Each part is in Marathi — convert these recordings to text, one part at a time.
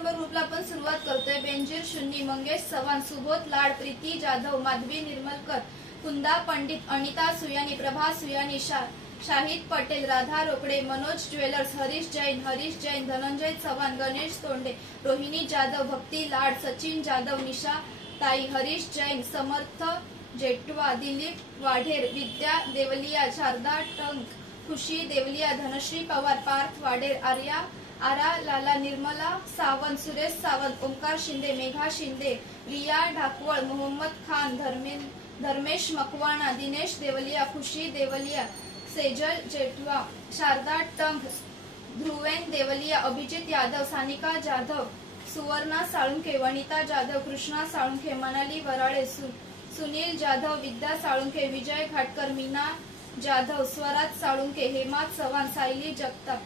नंबर ग्रुपला आपण सुरुवात करतोय। बेंजीर शुन्नी, मंगेश चव्हाण, सुबोध लाड, प्रीती जाधव, माधवी निर्मलकर, कुंदा पंडित, अनिता सुयानी, प्रभा सुयानी, शाहिद पटेल, राधा रोकडे, मनोज ज्वेलर्स, हरीश जैन, धनंजय चव्हाण, गणेश तोंडे, रोहिणी जाधव, भक्ती लाड, सचिन जाधव, निशा ताई, हरीश जैन, समर्थ जेटवा, दिलीप वाढेर, विद्या देवलिया, शारदा टंक, खुशी देवलिया, धनश्री पवार, पार्थ वाडेर, आरा लाला, निर्मला सावंत, सुरेश सावंत, ओंकार शिंदे, मेघा शिंदे, रिया ढाकवळ, मोहम्मद खान, धर्मेश मकवाणा, दिनेश देवलिया, खुशी देवलिया, सेजल जेटवा, शारदा टंक, ध्रुवेन देवलिया, अभिजित यादव, सानिका जाधव, सुवर्णा साळुंखे, वनिता जाधव, कृष्णा साळुंखे, मनाली वराळे, सुनील जाधव, विद्या साळुंखे, विजय घाटकर, मीना जाधव, स्वराज साळुंखे, हेमा चव्हाण, सायली जगताप,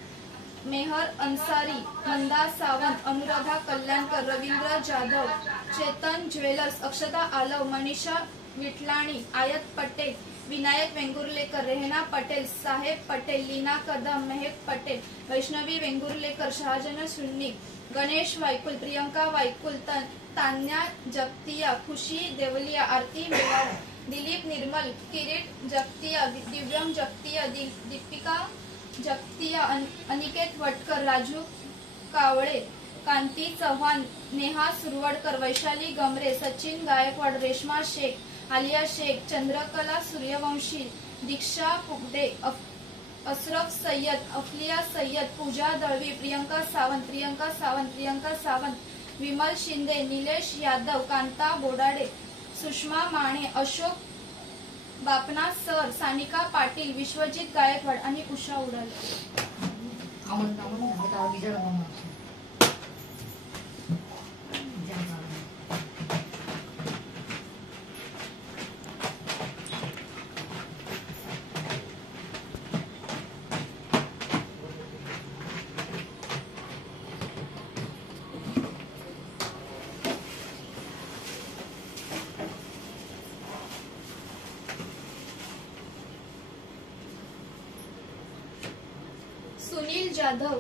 मेहर अन्सारी, मंदा सावंत, अनुराधा कल्याणकर, रवींद्र जाधव, चेतन ज्वेलर्स, अक्षता आलव, मनीषा विठलाणी, आयत पटेल, विनायक वेंगुर्लेकर, रेहना पटेल, साहेब पटेल, लीना कदम, मेहक पटेल, वैष्णवी वेंगुर्लेकर, शहाजन सुन्नी, गणेश वायकुल, प्रियंका वायकुल, तान्या जगतिया, खुशी देवलिया, आरती मेवाड, दिलीप निर्मल, किरीट जगतिया, दिव्यम जगतिया, दीपिका जगतिया, अनिकेत वटकर, राजू कावळे, कांती चव्हाण, नेहा सुरवडकर, वैशाली गमरे, सचिन गायकवाड, रेश्मा शेख, आलिया शेख, चंद्रकला सूर्यवंशी, दीक्षा पुगडे, अशरफ सय्यद, अफलिया सय्यद, पूजा दळवी, प्रियंका सावंत, विमल शिंदे, निलेश यादव, कांता बोडाडे, सुषमा माने, अशोक बापना सर, सानिका पाटील, विश्वजित गायकवाड आणि उषा उडाले। सुनील जाधव,